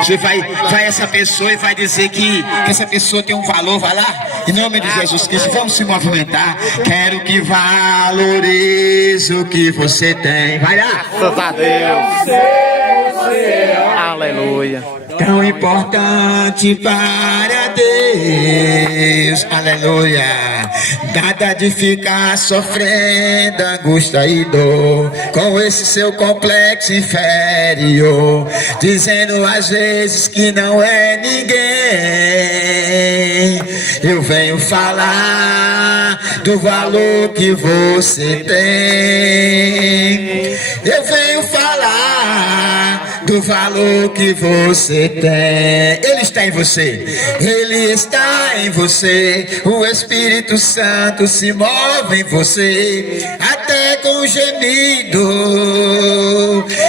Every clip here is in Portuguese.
Você vai essa pessoa e vai dizer que essa pessoa tem um valor. Vai lá, em nome de Jesus Cristo, vamos se movimentar. Quero que valorize o que você tem. Vai lá. Graças a Deus. Aleluia. Tão importante para Deus, aleluia. Nada de ficar sofrendo angústia e dor com esse seu complexo inferior, dizendo às vezes que não é ninguém. Eu venho falar do valor que você tem. Eu venho falar do valor que você tem. Ele está em você. Ele está em você. O Espírito Santo se move em você, até com gemido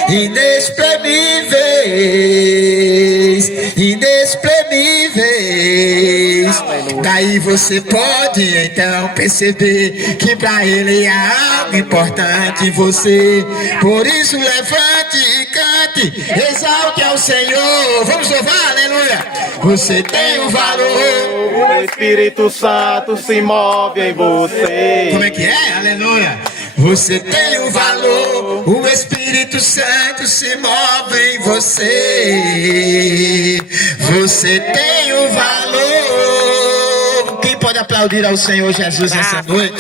inexprimíveis, inexprimíveis. Daí você pode então perceber que para ele há algo importante em você. Por isso levante e cante, exalte ao Senhor. Vamos louvar, aleluia. Você tem um valor. O Espírito Santo se move em você. Como é que é? Aleluia. Você tem um valor. O Espírito Santo se move em você. Você tem um valor. Quem pode aplaudir ao Senhor Jesus nessa noite?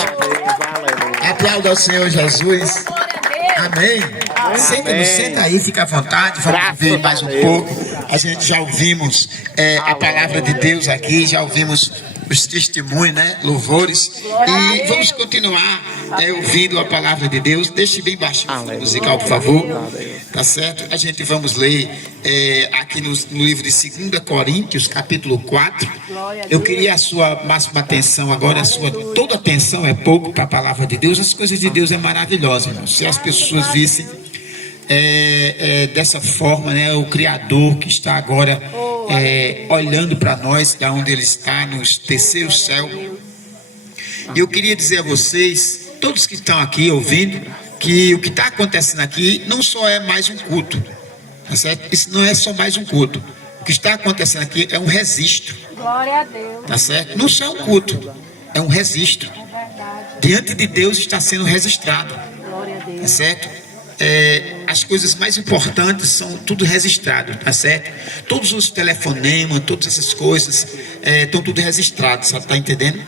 Aplauda ao Senhor Jesus. Amém. Senta aí, fica à vontade. Vamos ver mais um pouco. A gente já ouvimos a palavra de Deus aqui, já ouvimos os testemunhos, né? Louvores. E vamos continuar ouvindo a palavra de Deus. Deixe bem baixinho o fundo musical, por favor. Tá certo? A gente vamos ler aqui no livro de 2 Coríntios, capítulo 4. Eu queria a sua máxima atenção agora. Toda atenção é pouco para a palavra de Deus. As coisas de Deus é maravilhosa, irmão. Se as pessoas vissem dessa forma, né? O Criador que está agora olhando para nós, da onde Ele está, no terceiro céu. E eu queria dizer a vocês, todos que estão aqui ouvindo, que o que está acontecendo aqui não só é mais um culto, tá certo? Isso não é só mais um culto. O que está acontecendo aqui é um registro. Glória a Deus. Tá certo? Não só um culto, é um registro. É verdade. Diante de Deus está sendo registrado. Glória a Tá Deus. certo? As coisas mais importantes são tudo registrado, tá certo? Todos os telefonemas, todas essas coisas estão tudo registrado, sabe? Tá entendendo?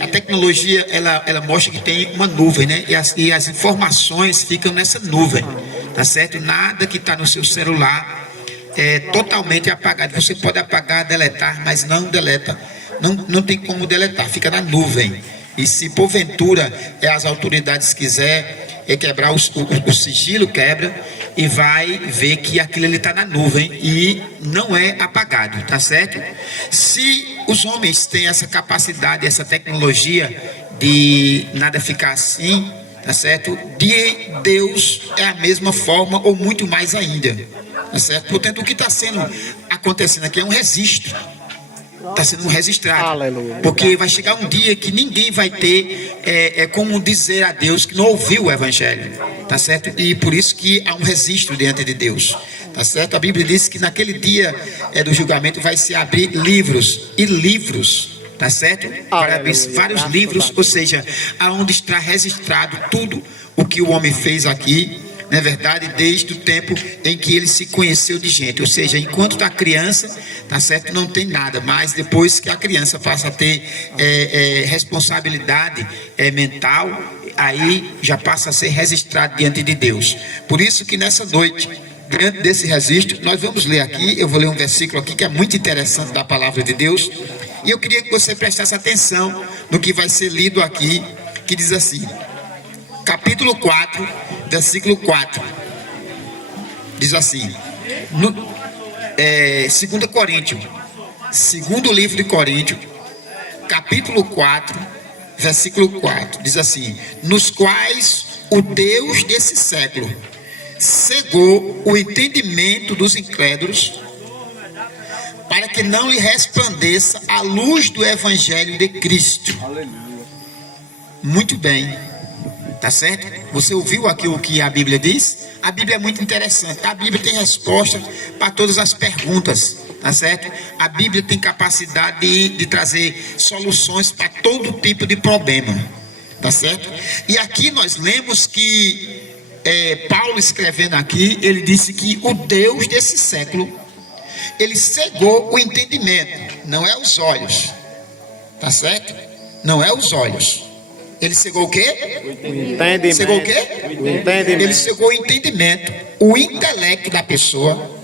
A tecnologia ela mostra que tem uma nuvem, né? E as informações ficam nessa nuvem, tá certo? Nada que está no seu celular é totalmente apagado. Você pode apagar, deletar, mas não deleta. Não tem como deletar, fica na nuvem. E se porventura as autoridades quiserem quebrar o sigilo, quebra e vai ver que aquilo ali está na nuvem e não é apagado, tá certo? Se os homens têm essa capacidade, essa tecnologia de nada ficar assim, tá certo? De Deus é a mesma forma ou muito mais ainda, tá certo? Portanto, o que está acontecendo aqui é um registro. Está sendo registrado. Aleluia. Porque vai chegar um dia que ninguém vai ter como dizer a Deus que não ouviu o Evangelho, tá certo? E por isso que há um registro diante de Deus, tá certo? A Bíblia diz que naquele dia do julgamento vai se abrir livros e livros, tá certo? Para abrir vários livros, ou seja, aonde está registrado tudo o que o homem fez aqui. Não é verdade? Desde o tempo em que ele se conheceu de gente. Ou seja, enquanto está criança, tá certo? Não tem nada. Mas depois que a criança passa a ter responsabilidade mental, aí já passa a ser registrado diante de Deus. Por isso que nessa noite, diante desse registro, nós vamos ler aqui. Eu vou ler um versículo aqui que é muito interessante da palavra de Deus. E eu queria que você prestasse atenção no que vai ser lido aqui, que diz assim... Capítulo 4, versículo 4. Diz assim, 2 Coríntios, segundo livro de Coríntios, capítulo 4, versículo 4. Diz assim, nos quais o Deus desse século cegou o entendimento dos incrédulos, para que não lhe resplandeça a luz do Evangelho de Cristo. Muito bem. Tá certo? Você ouviu aqui o que a Bíblia diz? A Bíblia é muito interessante. A Bíblia tem resposta para todas as perguntas. Tá certo? A Bíblia tem capacidade de trazer soluções para todo tipo de problema. Tá certo? E aqui nós lemos que Paulo escrevendo aqui, ele disse que o Deus desse século, ele cegou o entendimento, não é os olhos. Tá certo? Não é os olhos. Ele cegou o quê? O entendimento. Cegou o quê? O entendimento. Ele cegou o entendimento, o intelecto da pessoa,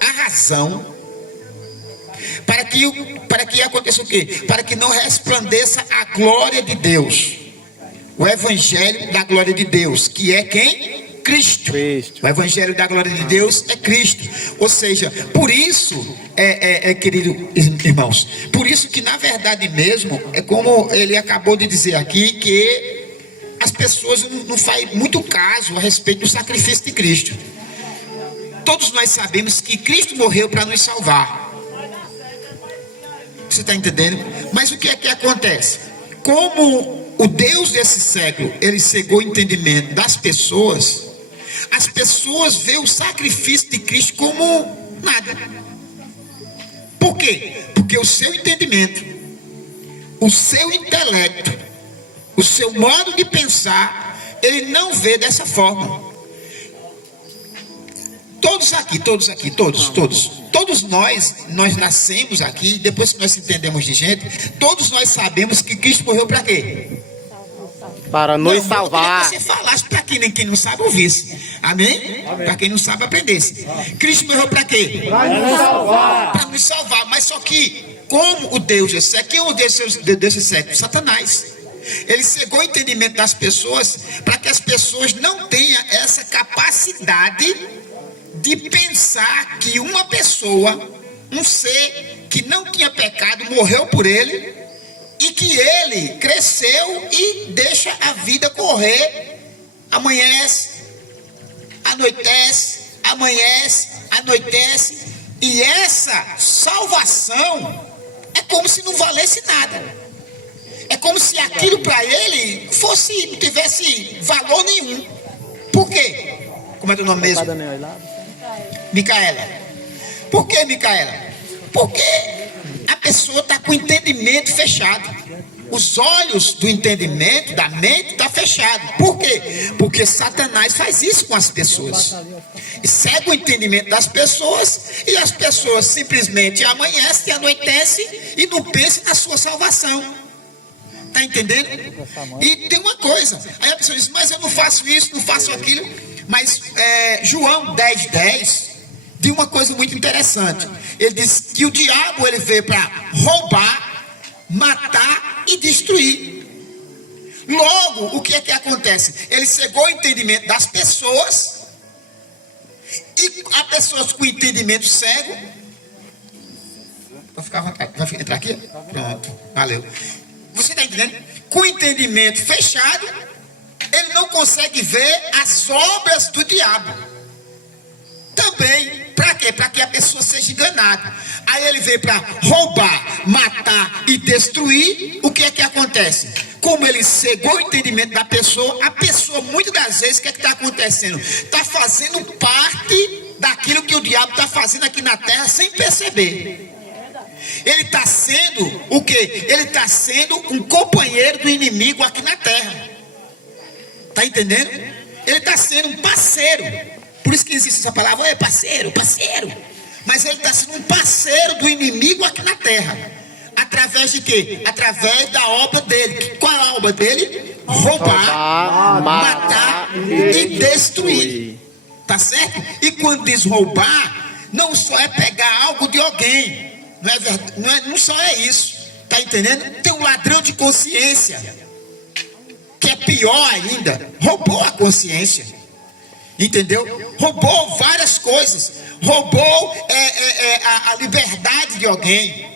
a razão, para que aconteça o quê? Para que não resplandeça a glória de Deus. O evangelho da glória de Deus, que é quem? Cristo. O evangelho da glória de Deus é Cristo. Ou seja, por isso, queridos irmãos, por isso que na verdade mesmo, é como ele acabou de dizer aqui, que as pessoas não fazem muito caso a respeito do sacrifício de Cristo. Todos nós sabemos que Cristo morreu para nos salvar. Você está entendendo? Mas o que é que acontece? Como o Deus desse século, ele cegou o entendimento das pessoas, as pessoas veem o sacrifício de Cristo como nada. Por quê? Porque o seu entendimento, o seu intelecto, o seu modo de pensar, ele não vê dessa forma. Todos nós nascemos aqui, depois que nós entendemos de gente, todos nós sabemos que Cristo morreu para quê? Para nos salvar. Eu queria que você falasse para quem não sabe ouvisse. Amém? Para quem não sabe aprendesse. Cristo morreu para quê? Para nos salvar. Para nos salvar. Mas só que, como o Deus desse século, quem é o Deus desse século? Satanás. Ele cegou o entendimento das pessoas para que as pessoas não tenham essa capacidade de pensar que uma pessoa, um ser que não tinha pecado, morreu por ele, e que ele cresceu e deixa a vida correr, amanhece, anoitece, e essa salvação é como se não valesse nada. É como se aquilo para ele não tivesse valor nenhum. Por quê? Como é teu nome mesmo? Micaela. Por que, Micaela? Porque a pessoa está com o entendimento fechado. Os olhos do entendimento, da mente, estão fechados. Por quê? Porque Satanás faz isso com as pessoas. E cega o entendimento das pessoas, e as pessoas simplesmente amanhecem, anoitecem e não pensam na sua salvação. Está entendendo? E tem uma coisa, aí a pessoa diz, mas eu não faço isso, não faço aquilo. Mas João 10:10 diz uma coisa muito interessante. Ele diz que o diabo ele veio para roubar, matar e destruir. Logo, o que é que acontece? Ele cegou o entendimento das pessoas, e as pessoas com entendimento cego. Vou ficar à vontade. Vai entrar aqui? Pronto, valeu. Você está entendendo? Com entendimento fechado, ele não consegue ver as obras do diabo. Também, para quê? Para que a pessoa seja enganada. Aí ele veio para roubar, matar e destruir. O que é que acontece? Como ele cegou o entendimento da pessoa, a pessoa muitas das vezes, o que é que está acontecendo? Está fazendo parte daquilo que o diabo está fazendo aqui na terra sem perceber. Ele está sendo o quê? Ele está sendo um companheiro do inimigo aqui na terra. Está entendendo? Ele está sendo um parceiro. Por isso que existe essa palavra, é parceiro. Mas ele está sendo um parceiro do inimigo aqui na terra. Através de quê? Através da obra dele. Qual é a obra dele? Roubar, matar e destruir. Tá certo? E quando diz roubar, não só é pegar algo de alguém. Não é verdade? Não só é isso. Tá entendendo? Tem um ladrão de consciência, que é pior ainda. Roubou a consciência. Entendeu? Roubou várias coisas. Roubou a liberdade de alguém.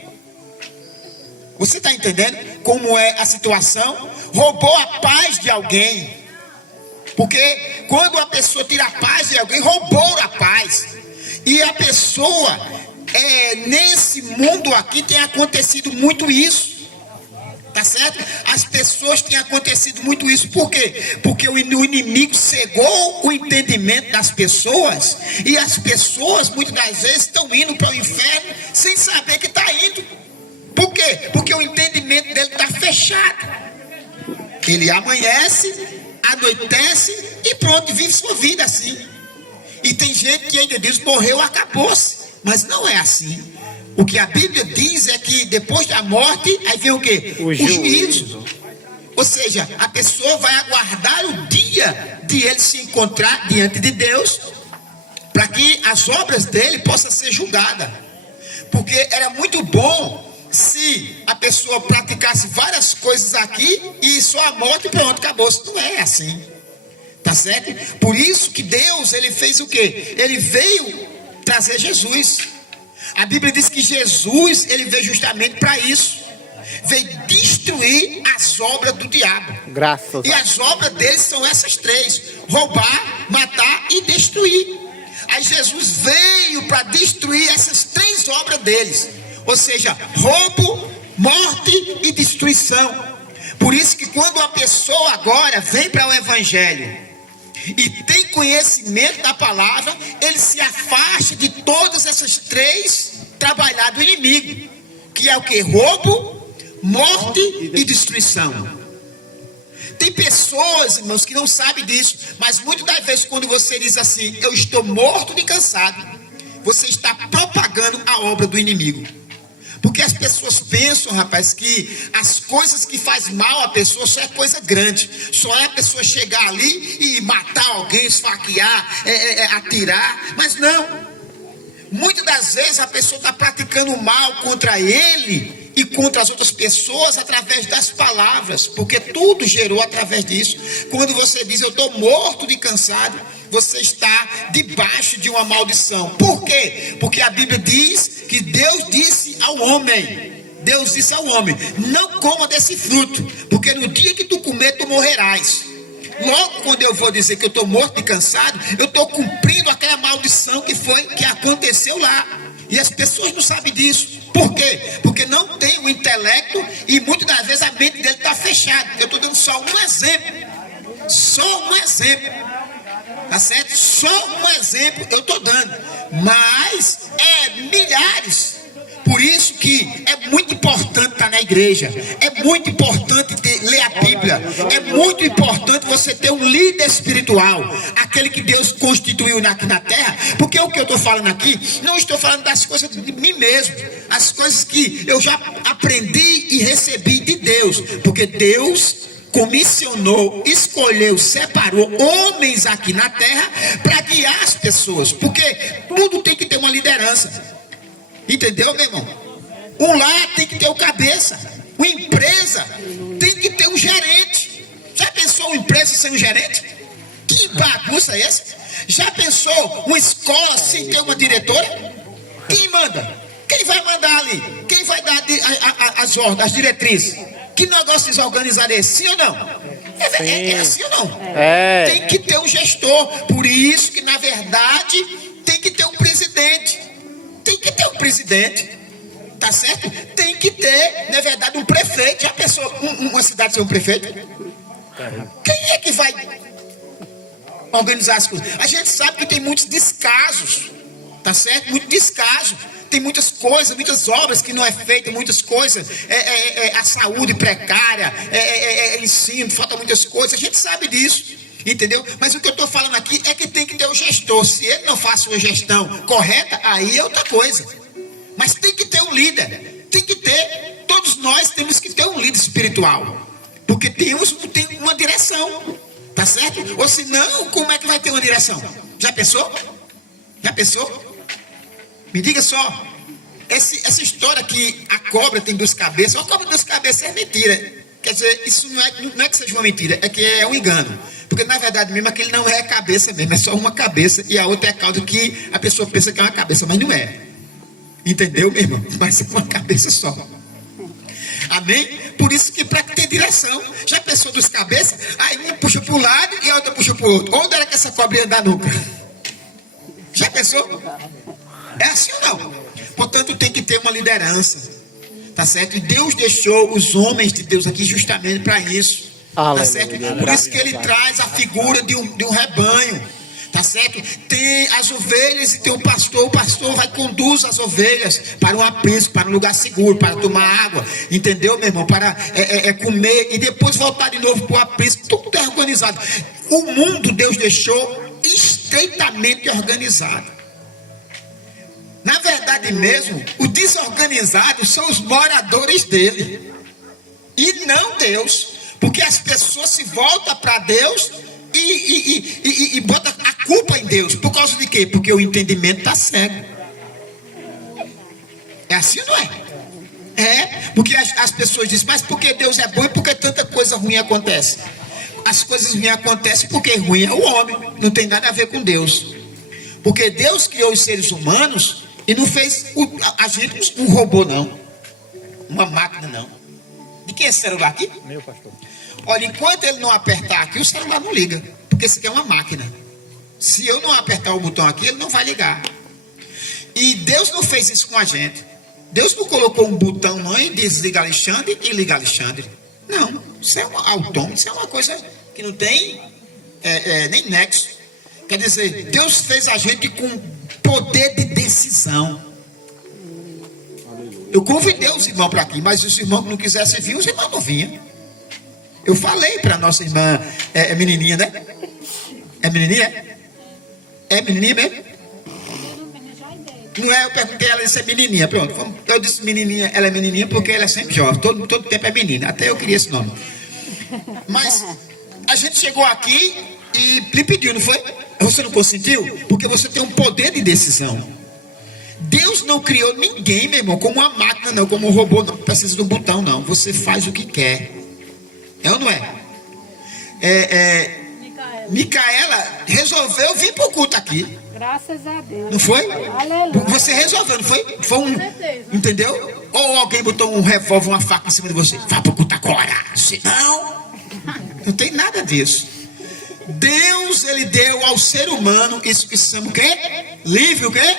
Você está entendendo como é a situação? Roubou a paz de alguém. Porque quando a pessoa tira a paz de alguém, roubou a paz. E a pessoa, nesse mundo aqui tem acontecido muito isso. Tá certo? As pessoas têm acontecido muito isso. Por quê? Porque o inimigo cegou o entendimento das pessoas. E as pessoas muitas das vezes estão indo para o inferno sem saber que está indo. Por quê? Porque o entendimento dele está fechado. Ele amanhece, anoitece e pronto, vive sua vida assim. E tem gente que ainda diz, morreu, acabou-se. Mas não é assim. O que a Bíblia diz é que depois da morte, aí vem o quê? O juízo. Ou seja, a pessoa vai aguardar o dia de ele se encontrar diante de Deus, para que as obras dele possam ser julgadas. Porque era muito bom se a pessoa praticasse várias coisas aqui e só a morte, pronto, acabou-se. Não é assim. Tá certo? Por isso que Deus, ele fez o quê? Ele veio trazer Jesus. A Bíblia diz que Jesus, ele veio justamente para isso. Veio destruir as obras do diabo. Graças E as obras dele são essas três: roubar, matar e destruir. Aí Jesus veio para destruir essas três obras deles. Ou seja, roubo, morte e destruição. Por isso que quando a pessoa agora vem para o Evangelho e tem conhecimento da palavra, ele se afasta de todas essas três trabalhar do inimigo, que é o que? Roubo, morte e destruição. Tem pessoas, irmãos, que não sabem disso, mas muitas das vezes quando você diz assim, eu estou morto de cansado, você está propagando a obra do inimigo. Porque as pessoas pensam, rapaz, que as coisas que faz mal a pessoa só é coisa grande. Só é a pessoa chegar ali e matar alguém, esfaquear, atirar. Mas não. Muitas das vezes a pessoa está praticando mal contra ele e contra as outras pessoas através das palavras. Porque tudo gerou através disso. Quando você diz, eu estou morto de cansado, você está debaixo de uma maldição. Por quê? Porque a Bíblia diz que Deus disse ao homem, não coma desse fruto, porque no dia que tu comer, tu morrerás. Logo quando eu vou dizer que eu estou morto e cansado, eu estou cumprindo aquela maldição que aconteceu lá. E as pessoas não sabem disso. Por quê? Porque não tem o intelecto e muitas das vezes a mente dele está fechada. Eu estou dando só um exemplo. Tá certo? Só um exemplo eu estou dando. Mas milhares. Por isso que é muito importante estar na igreja. É muito importante ler a Bíblia. É muito importante você ter um líder espiritual. Aquele que Deus constituiu aqui na terra. Porque o que eu estou falando aqui, não estou falando das coisas de mim mesmo. As coisas que eu já aprendi e recebi de Deus. Porque Deus comissionou, escolheu, separou homens aqui na terra para guiar as pessoas. Porque tudo tem que ter uma liderança. Entendeu, meu irmão? Um lar tem que ter o cabeça. Uma empresa tem que ter um gerente. Já pensou uma empresa sem um gerente? Que bagunça é essa? Já pensou uma escola sem ter uma diretora? Quem manda? Quem vai mandar ali? Quem vai dar as ordens, as diretrizes? Que negócio desorganizado é esse, sim ou não? É assim ou não? Tem que ter um gestor. Por isso que, na verdade, tem que ter um presidente. Tem que ter um presidente. Tá certo? Tem que ter, na verdade, um prefeito. Já pensou uma cidade sem um prefeito? Quem é que vai organizar as coisas? A gente sabe que tem muitos descasos. Tá certo? Muito descaso. Tem muitas coisas, muitas obras que não é feita, muitas coisas, a saúde precária, ensino, falta muitas coisas, a gente sabe disso, entendeu? Mas o que eu estou falando aqui é que tem que ter o gestor. Se ele não faz uma gestão correta, aí é outra coisa. Mas tem que ter um líder, tem que ter, todos nós temos que ter um líder espiritual, porque tem uma direção, tá certo? Ou senão, como é que vai ter uma direção? Já pensou? Já pensou? Me diga só, essa história que a cobra tem duas cabeças, a cobra tem duas cabeças é mentira. Quer dizer, isso não é que seja uma mentira, é que é um engano. Porque na verdade mesmo aquele não é a cabeça mesmo, é só uma cabeça e a outra é a cauda que a pessoa pensa que é uma cabeça, mas não é. Entendeu, meu irmão? Mas é uma cabeça só. Amém? Por isso que para ter direção, já pensou duas cabeças? Aí uma puxa para um lado e a outra puxa para o outro. Onde era que essa cobra ia andar nunca? Já pensou? É assim ou não? Portanto, tem que ter uma liderança. Tá certo? E Deus deixou os homens de Deus aqui justamente para isso. Tá certo? Por isso que ele traz a figura de um rebanho. Tá certo? Tem as ovelhas e tem o pastor vai conduz as ovelhas para um aprisco, para um lugar seguro, para tomar água, entendeu, meu irmão? Para comer e depois voltar de novo para o aprisco. Tudo é organizado. O mundo Deus deixou estreitamente organizado. Na verdade mesmo, os desorganizados são os moradores dele e não Deus, porque as pessoas se voltam para Deus e bota a culpa em Deus. Por causa de quê? Porque o entendimento está cego. É assim, não é? É, porque as pessoas dizem, mas porque Deus é bom e porque tanta coisa ruim acontece? As coisas ruins acontecem porque ruim é o homem, não tem nada a ver com Deus. Porque Deus criou os seres humanos e não fez a gente um robô, não. Uma máquina, não. De quem é esse celular aqui? Meu pastor. Olha, enquanto ele não apertar aqui, o celular não liga. Porque isso aqui é uma máquina. Se eu não apertar o botão aqui, ele não vai ligar. E Deus não fez isso com a gente. Deus não colocou um botão não e desliga Alexandre e liga Alexandre. Não, isso é um autônomo, isso é uma coisa que não tem nem nexo. Quer dizer, Deus fez a gente com poder de decisão. Eu convidei os irmãos para aqui, mas se os irmãos não quisessem vir, os irmãos não vinham. Eu falei para a nossa irmã, menininha, né? É menininha? É menininha mesmo? Não é, eu perguntei ela, disse é menininha, pronto. Eu disse menininha, ela é menininha porque ela é sempre jovem, todo tempo é menina, até eu queria esse nome. Mas a gente chegou aqui e lhe pediu, não foi? Você não consentiu? Porque você tem um poder de decisão. Deus não criou ninguém, meu irmão, como uma máquina, não, como um robô, não precisa do botão, não. Você faz o que quer. É ou não é? Micaela resolveu vir para o culto aqui. Graças a Deus. Não foi? Aleluia. Você resolveu, não foi? Foi um. Entendeu? Ou alguém botou um revólver, uma faca em cima de você. Vá para o culto agora. Não tem nada disso. Deus, ele deu ao ser humano isso que se chama o quê? Livre o quê?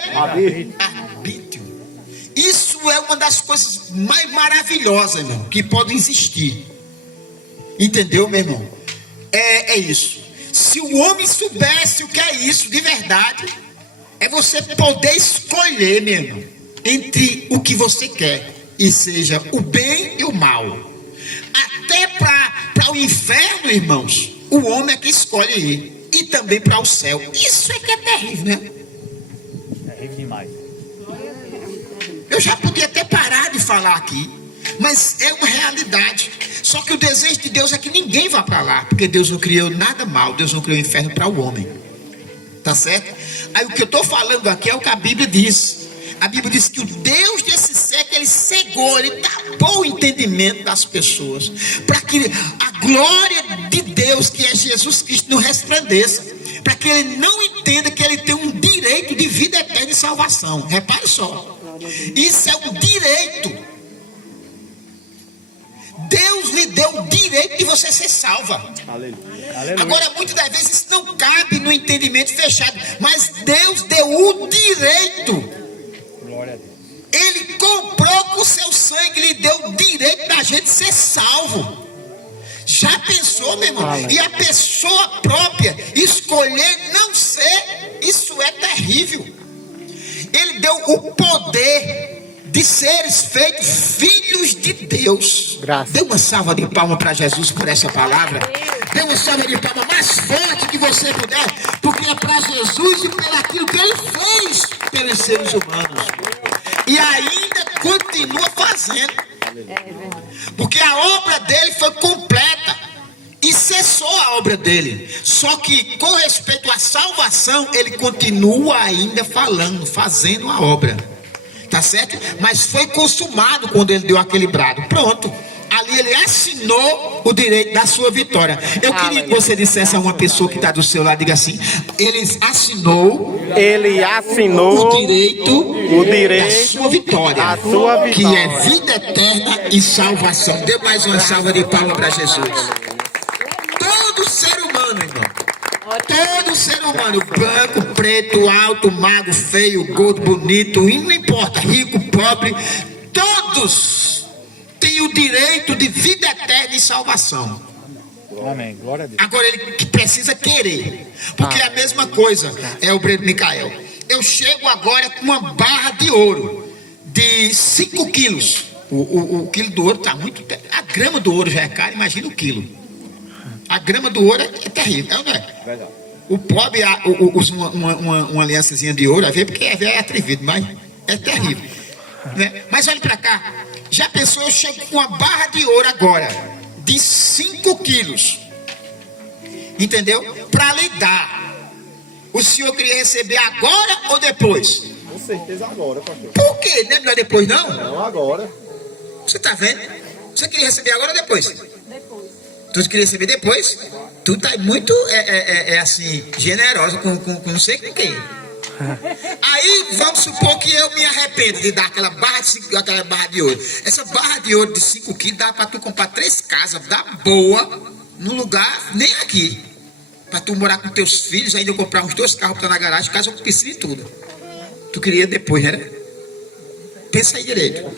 Arbítrio. Isso é uma das coisas mais maravilhosas, irmão, que podem existir. Entendeu, meu irmão? É isso. Se o homem soubesse o que é isso de verdade, é você poder escolher, meu irmão, entre o que você quer, e seja o bem e o mal. Até para o inferno, irmãos, o homem é que escolhe ir, e também para o céu. Isso é que é terrível, né? Terrível demais. Eu já podia ter parado de falar aqui, mas é uma realidade. Só que o desejo de Deus é que ninguém vá para lá, porque Deus não criou nada mal, Deus não criou o inferno para o homem. Tá certo? Aí o que eu estou falando aqui é o que a Bíblia diz. A Bíblia diz que o Deus desse século, ele cegou, ele tapou o entendimento das pessoas, para que a glória de Deus, que é Jesus Cristo, não resplandeça, para que ele não entenda que ele tem um direito de vida eterna e salvação. Repare só, isso é um direito. Deus lhe deu o direito de você ser salva. Aleluia. Agora, muitas das vezes isso não cabe no entendimento fechado, mas Deus deu o direito. Glória a Deus. Ele comprou com o seu sangue, lhe deu o direito da gente ser salvo. Já pensou, meu irmão? E a pessoa própria escolher não ser, isso é terrível. Ele deu o poder de seres feitos filhos de Deus. Graças. Dê uma salva de palmas para Jesus por essa palavra. Dê uma salva de palmas mais forte que você puder, porque é para Jesus e por aquilo que ele fez pelos seres humanos. E ainda continua fazendo. Porque a obra dele foi completa e cessou a obra dele. Só que com respeito à salvação, ele continua ainda fazendo a obra. Tá certo? Mas foi consumado quando ele deu aquele brado. Pronto. Ali ele assinou o direito da sua vitória. Eu queria que você dissesse a uma pessoa que está do seu lado, diga assim: ele assinou o direito da sua vitória, que é vida eterna e salvação. Dê mais uma salva de palmas para Jesus. Todo ser humano, irmão, todo ser humano, branco, preto, alto, magro, feio, gordo, bonito, e não importa, rico, pobre, todos tem o direito de vida eterna e salvação. Amém. Glória a Deus. Agora ele que precisa querer. Porque é a mesma coisa, é o Breno Micael. Eu chego agora com uma barra de ouro de 5 quilos. O quilo do ouro está muito... A grama do ouro já é cara, imagina o quilo. A grama do ouro é terrível, não é? Verdade. O pobre usa uma aliançazinha de ouro, a ver, porque é atrevido, mas é terrível. Né? Mas olha para cá. Já pensou, eu chego com uma barra de ouro agora, de 5 quilos. Entendeu? Para lhe dar. O senhor queria receber agora ou depois? Com certeza agora, pastor. Por quê? Não é melhor depois, não? Não, agora. Você tá vendo? Você queria receber agora ou depois? Depois. Tu queria receber depois? Tu tá muito, assim, generosa com não sei com quem. Aí, vamos supor que eu me arrependo de dar aquela barra de ouro. Essa barra de ouro de 5 quilos dá pra tu comprar 3 casas da boa, num lugar, nem aqui. Pra tu morar com teus filhos, ainda comprar uns 2 carros pra estar na garagem, casa com piscina e tudo. Tu queria depois, né? Pensa aí direito.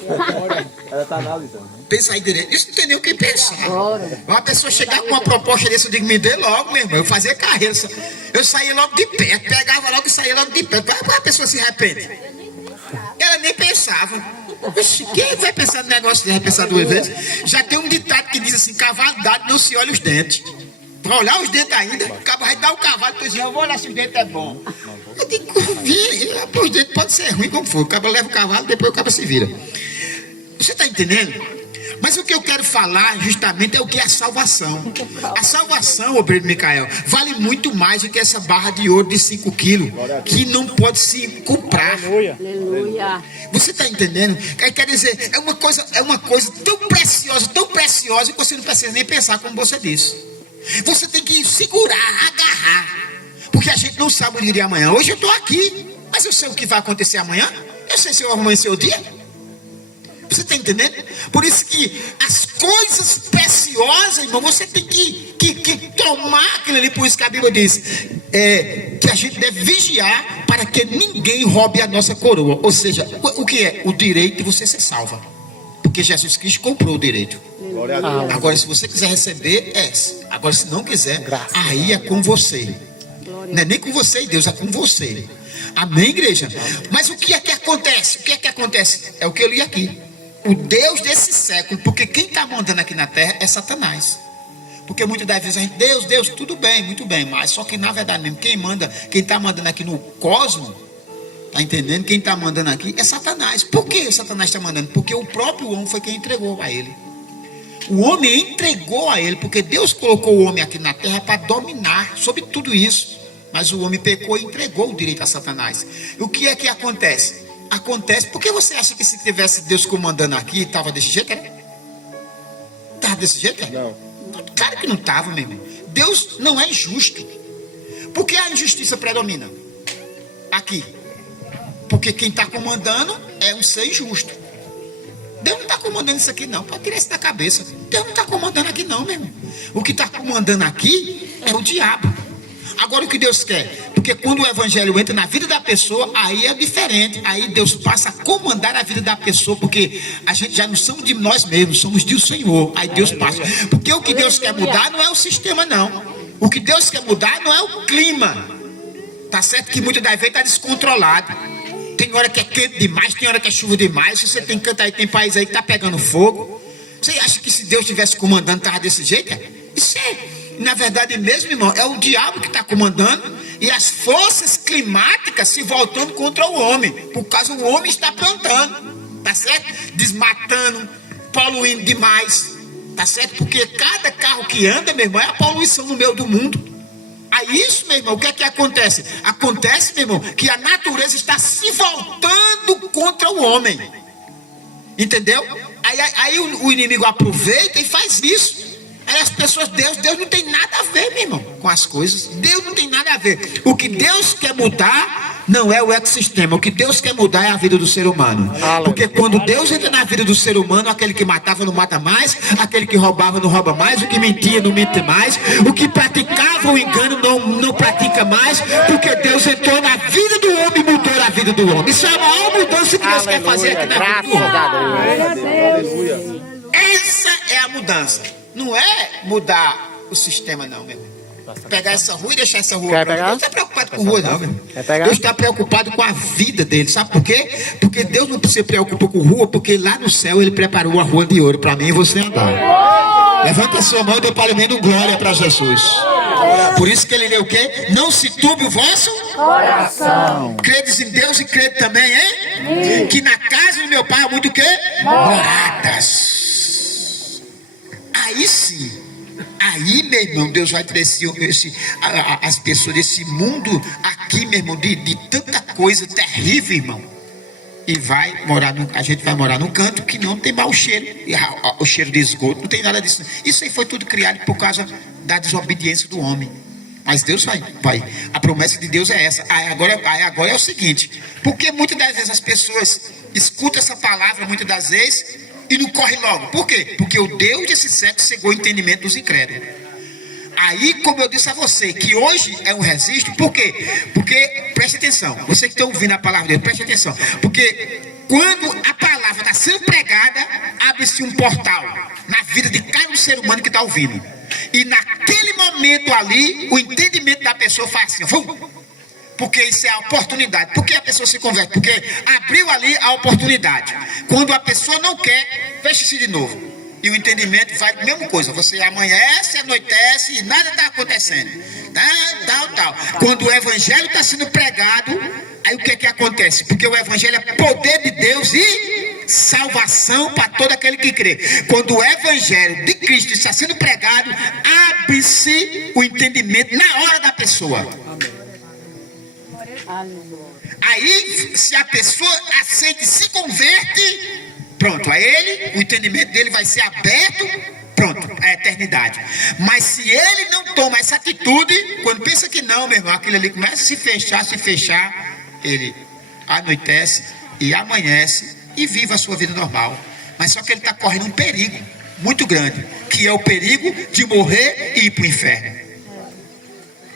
Ela tá analisando. Pensa aí direito. Isso não tem nem o que pensar. Uma pessoa chegar com uma proposta dessa, eu digo, me dê logo, meu irmão. Eu fazia carreira. Eu saía logo de perto, pegava logo e saía logo de perto. Vai, a pessoa se arrepende. Ela nem pensava. Oxi, quem vai pensar no negócio de pensar 2 vezes? Já tem um ditado que diz assim: cavalo dado não se olha os dentes. Pra olhar os dentes ainda, o cabo vai dar o cavalo, depois eu vou olhar se o dente é bom. Eu digo, os dentes podem ser ruins como for. O cabo leva o cavalo, depois o cabo se vira. Você está entendendo? Mas o que eu quero falar justamente é o que é a salvação. A salvação, ô Breno Micael, vale muito mais do que essa barra de ouro de 5 quilos, que não pode se comprar. Aleluia. Você está entendendo? Quer dizer, é uma coisa tão preciosa que você não precisa nem pensar, como você disse. Você tem que segurar, agarrar. Porque a gente não sabe o dia de amanhã. Hoje eu estou aqui, mas eu sei o que vai acontecer amanhã. Eu sei se eu vou amanhecer o dia. Você está entendendo? Por isso que as coisas preciosas, irmão, você tem que tomar aquilo ali. Por isso que a Bíblia diz que a gente deve vigiar para que ninguém roube a nossa coroa. Ou seja, o que é? O direito de você ser salva. Porque Jesus Cristo comprou o direito. Glória a Deus. Agora, se você quiser receber, agora, se não quiser, aí é com você. Não é nem com você e Deus, é com você. Amém, igreja? Mas o que é que acontece? O que é que acontece? É o que eu li aqui. O Deus desse século, porque quem está mandando aqui na terra é Satanás. Porque muitas das vezes a gente, Deus, tudo bem, muito bem, mas só que na verdade mesmo, quem está mandando aqui no cosmos, tá entendendo? Quem está mandando aqui é Satanás. Por que Satanás está mandando? Porque o próprio homem foi quem entregou a ele. O homem entregou a ele, porque Deus colocou o homem aqui na terra para dominar sobre tudo isso. Mas o homem pecou e entregou o direito a Satanás. E o que é que acontece? Acontece, porque você acha que se tivesse Deus comandando aqui, estava desse jeito, era? Estava desse jeito, era? Não. Claro que não estava, meu irmão. Deus não é injusto. Por que a injustiça predomina? Aqui. Porque quem está comandando é um ser injusto. Deus não está comandando isso aqui não. Pode tirar isso da cabeça. Deus não está comandando aqui não, meu irmão. O que está comandando aqui é o diabo. Agora o que Deus quer? Porque quando o evangelho entra na vida da pessoa, aí é diferente. Aí Deus passa a comandar a vida da pessoa, porque a gente já não somos de nós mesmos, somos do Senhor. Aí Deus passa. Porque o que Deus quer mudar não é o sistema, não. O que Deus quer mudar não é o clima. Tá certo que muitas das vezes está descontrolado. Tem hora que é quente demais, tem hora que é chuva demais. Se você tem canto aí, tem país aí que está pegando fogo. Você acha que se Deus estivesse comandando, estava desse jeito? Isso na verdade mesmo, irmão, é o diabo que está comandando e as forças climáticas se voltando contra o homem, por causa o homem está plantando, tá certo? Desmatando, poluindo demais, tá certo? Porque cada carro que anda, meu irmão, é a poluição no meio do mundo. Aí isso, meu irmão, o que é que acontece? Acontece, meu irmão, que a natureza está se voltando contra o homem, entendeu? Aí o inimigo aproveita e faz isso. Aí as pessoas, Deus não tem nada a ver, meu irmão, com as coisas. Deus não tem nada a ver. O que Deus quer mudar não é o ecossistema. O que Deus quer mudar é a vida do ser humano. Porque quando Deus entra na vida do ser humano, aquele que matava não mata mais, aquele que roubava não rouba mais, o que mentia não mente mais, o que praticava o engano não pratica mais, porque Deus entrou na vida do homem e mudou a vida do homem. Isso é a maior mudança que Deus quer fazer aqui na vida do homem. Aleluia. Essa é a mudança. Não é mudar o sistema, não, meu irmão. Pegar essa rua e deixar essa rua. Quer Deus pegar? não está preocupado com rua, não, meu irmão. Quer pegar? Deus está preocupado com a vida dele. Sabe por quê? Porque Deus não se preocupa com rua, porque lá no céu ele preparou a rua de ouro para mim e você andar. Levanta a sua mão e dê pelo menos glória para Jesus. Por isso que ele lê o quê? Não se turbe o vosso Coração. credes em Deus e crede também, hein? Que na casa do meu pai há muito o quê? Moradas. Aí sim. Aí, meu irmão, Deus vai trazer as pessoas desse mundo aqui, meu irmão, de tanta coisa terrível, irmão. E a gente vai morar num canto que não tem mau cheiro. E o cheiro de esgoto, não tem nada disso. Isso aí foi tudo criado por causa da desobediência do homem. Mas Deus vai. A promessa de Deus é essa. Agora é o seguinte. Porque muitas das vezes as pessoas escutam essa palavra, muitas das vezes, e não corre logo. Por quê? Porque o Deus desse século cegou o entendimento dos incrédulos. Aí, como eu disse a você, que hoje é um registro, por quê? Porque, preste atenção, você que está ouvindo a palavra de Deus, preste atenção. Porque quando a palavra está sendo pregada, abre-se um portal na vida de cada ser humano que está ouvindo. E naquele momento ali, o entendimento da pessoa faz assim, porque isso é a oportunidade. Por que a pessoa se converte? Porque abriu ali a oportunidade. Quando a pessoa não quer, fecha-se de novo. E o entendimento vai a mesma coisa. Você amanhece, anoitece e nada está acontecendo. Tal. Quando o evangelho está sendo pregado, aí o que é que acontece? Porque o evangelho é poder de Deus e salvação para todo aquele que crê. Quando o evangelho de Cristo está sendo pregado, abre-se o entendimento na hora da pessoa. Aí, se a pessoa aceita e se converte, pronto, a ele, o entendimento dele vai ser aberto, pronto, a eternidade. Mas se ele não toma essa atitude, quando pensa que não, meu irmão, aquilo ali começa a se fechar, ele anoitece e amanhece e vive a sua vida normal. Mas só que ele está correndo um perigo muito grande, que é o perigo de morrer e ir para o inferno.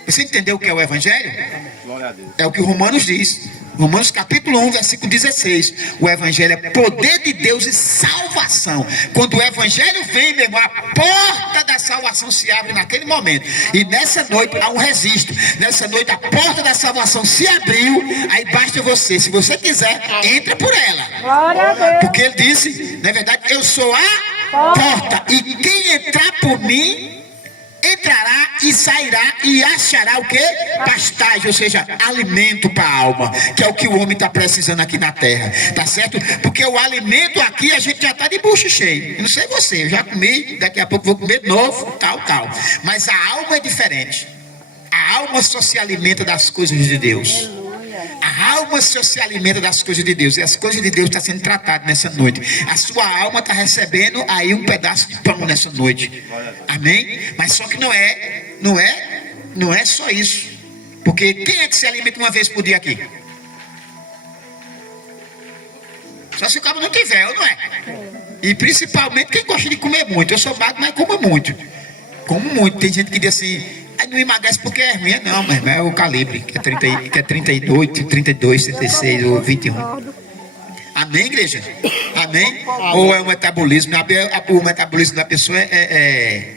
Você entendeu o que é o evangelho? É o que Romanos diz. Romanos capítulo 1, versículo 16. O evangelho é poder de Deus e salvação. Quando o evangelho vem, meu irmão, a porta da salvação se abre naquele momento. E nessa noite há um registro. Nessa noite a porta da salvação se abriu. Aí basta você, se você quiser, entra por ela. Glória a Deus. Porque ele disse, na verdade, eu sou a porta. E quem entrar por mim entrará e sairá e achará o que? Pastagem, ou seja, alimento para a alma, que é o que o homem está precisando aqui na terra, tá certo? Porque o alimento aqui a gente já está de bucho cheio. Eu não sei você, eu já comi, daqui a pouco vou comer de novo, tal. Mas a alma é diferente. A alma só se alimenta das coisas de Deus. A alma só se alimenta das coisas de Deus. E as coisas de Deus estão sendo tratadas nessa noite. A sua alma está recebendo aí um pedaço de pão nessa noite. Amém? Mas só que não é só isso. Porque quem é que se alimenta uma vez por dia aqui? Só se o cabo não tiver, ou não é? E principalmente quem gosta de comer muito. Eu sou magro, mas como muito. Como muito. Tem gente que diz assim, não emagrece porque é ruim. Não, mas é o calibre, que é 38, 32, 36 ou 21. Amém, igreja? Amém? Ou é o metabolismo? O metabolismo da pessoa é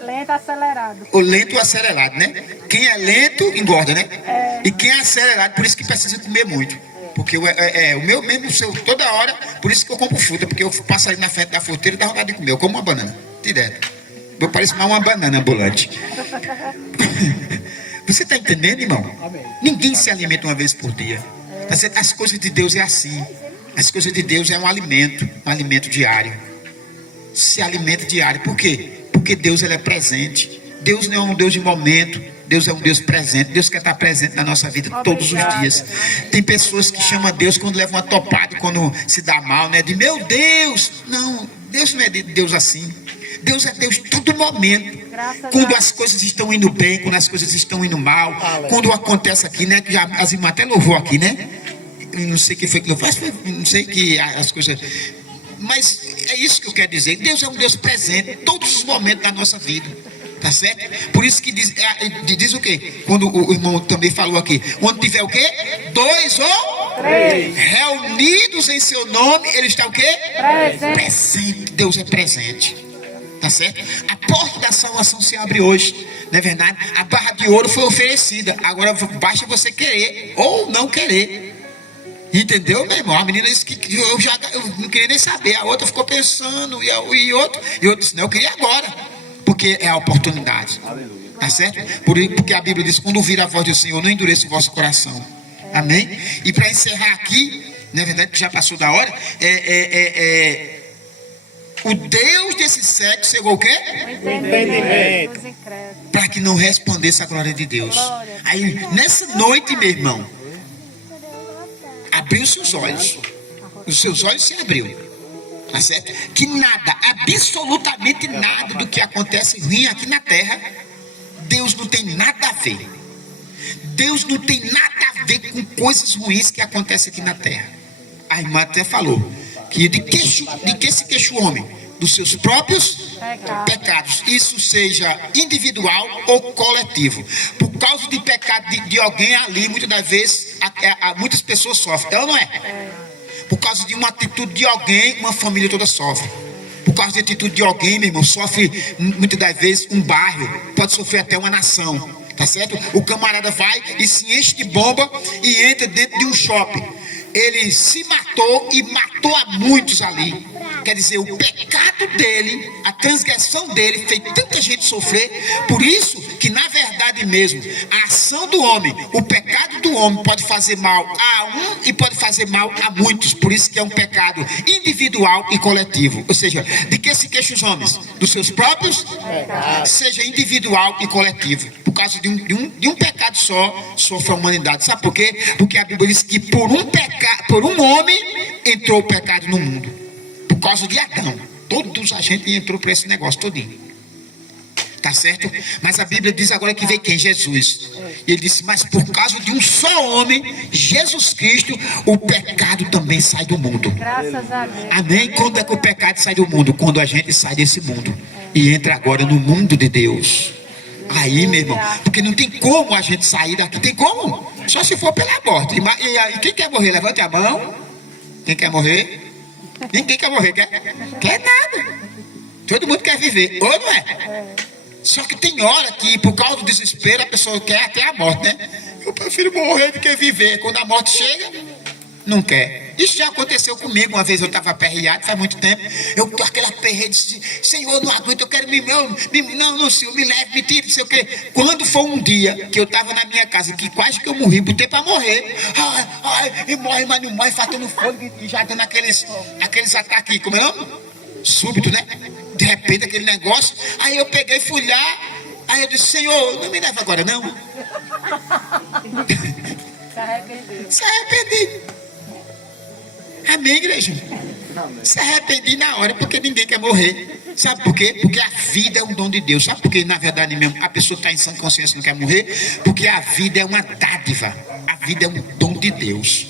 Lento, acelerado. o lento ou acelerado, né? Quem é lento, engorda, né? E quem é acelerado, por isso que precisa comer muito. Porque o meu mesmo, toda hora, por isso que eu compro fruta, porque eu passo ali na frente da fruteira e dá vontade de comer. Eu como uma banana, direto. Eu pareço mais uma banana ambulante. Você está entendendo, irmão? Ninguém se alimenta uma vez por dia. As coisas de Deus é assim. As coisas de Deus é um alimento diário. Se alimenta diário. Por quê? Porque Deus ele é presente. Deus não é um Deus de momento. Deus é um Deus presente. Deus quer estar presente na nossa vida todos os dias. Tem pessoas que chamam Deus quando levam uma topada, quando se dá mal, né? De meu Deus. Não, Deus não é de Deus assim. Deus é Deus todo momento. Quando as coisas estão indo bem, quando as coisas estão indo mal, quando acontece aqui, né? Que já as irmãs até louvou aqui, né? Não sei o que foi que louvou, não sei que as coisas. Mas é isso que eu quero dizer. Deus é um Deus presente em todos os momentos da nossa vida. Tá certo? Por isso que diz o quê? Quando o irmão também falou aqui, onde tiver o quê? Dois ou Reunidos em seu nome, ele está o quê? Presente. Presente. Deus é presente. Tá certo? A porta da salvação se abre hoje. Não é verdade? A barra de ouro foi oferecida. Agora basta você querer ou não querer. Entendeu, meu irmão? A menina disse que eu não queria nem saber. A outra ficou pensando. E outro disse, não, eu queria agora. Porque é a oportunidade. Tá certo? Porque a Bíblia diz, quando ouvir a voz do Senhor, não endureça o vosso coração. Amém? E para encerrar aqui, na verdade que já passou da hora, o Deus desse século chegou o quê? Entendimento. Dos incrédulos. Para que não respondesse a glória de Deus. Aí, nessa noite, meu irmão, abriu seus olhos. Os seus olhos se abriu. Tá certo? Que nada, absolutamente nada do que acontece ruim aqui na terra, Deus não tem nada a ver. Deus não tem nada a ver com coisas ruins que acontecem aqui na terra. A irmã até falou que de que se queixa o homem? Dos seus próprios pecados. Isso seja individual ou coletivo. Por causa de pecado de alguém ali, muitas das vezes, muitas pessoas sofrem. Então, não é? Por causa de uma atitude de alguém, uma família toda sofre. Por causa de atitude de alguém, meu irmão, sofre muitas das vezes um bairro, pode sofrer até uma nação, tá certo? O camarada vai e se enche de bomba e entra dentro de um shopping. Ele se matou e matou a muitos ali. Quer dizer, o pecado dele, a transgressão dele fez tanta gente sofrer. Por isso que na verdade mesmo, a ação do homem, o pecado do homem pode fazer mal a um e pode fazer mal a muitos. Por isso que é um pecado individual e coletivo. Ou seja, de que se queixam os homens? Dos seus próprios? Seja individual e coletivo. Por causa de um pecado só, sofre a humanidade. Sabe por quê? Porque a Bíblia diz que por um homem entrou o pecado no mundo. Por causa de Adão. Todos a gente entrou para esse negócio todinho. Tá certo? Mas a Bíblia diz agora que veio quem? Jesus. E ele disse, mas por causa de um só homem, Jesus Cristo, o pecado também sai do mundo. Graças a Deus. Amém? Quando é que o pecado sai do mundo? Quando a gente sai desse mundo e entra agora no mundo de Deus. Aí, meu irmão, porque não tem como a gente sair daqui. Tem como? Só se for pela morte. E quem quer morrer? Levante a mão. Quem quer morrer? Ninguém quer morrer, quer nada. Todo mundo quer viver, ou não é? Só que tem hora que, por causa do desespero, a pessoa quer até a morte, né? Eu prefiro morrer do que viver. Quando a morte chega, não quer. Isso já aconteceu comigo. Uma vez eu estava aperreado, faz muito tempo. Eu com aquele aperreio, disse, Senhor, não aguento, eu quero não, Senhor, me leve, me tire, não sei o quê. Quando foi um dia que eu estava na minha casa, que quase que eu morri, botei para morrer. E morre, mas não morre, faltando fôlego e já dando aqueles ataques, como é o nome? Súbito, né? De repente, aquele negócio. Aí eu peguei e fui lá. Aí eu disse, Senhor, não me leva agora, não. Se arrependi. Amém, igreja? Se arrependi na hora, porque ninguém quer morrer. Sabe por quê? Porque a vida é um dom de Deus. Sabe por quê? Na verdade mesmo, a pessoa está em sã consciência e não quer morrer? Porque a vida é uma dádiva. A vida é um dom de Deus.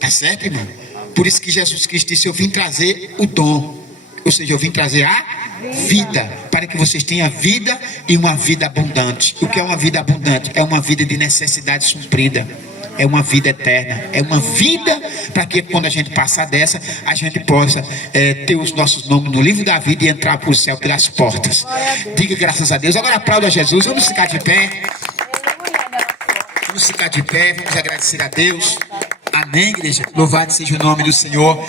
Tá certo, irmão? Por isso que Jesus Cristo disse, eu vim trazer o dom. Ou seja, eu vim trazer a vida, para que vocês tenham vida e uma vida abundante. O que é uma vida abundante? É uma vida de necessidade suprida. É uma vida eterna. É uma vida para que quando a gente passar dessa, a gente possa ter os nossos nomes no livro da vida e entrar para o céu pelas portas. Diga graças a Deus. Agora aplauda Jesus. Vamos ficar de pé. Vamos ficar de pé. Vamos agradecer a Deus. Amém, igreja? Louvado seja o nome do Senhor.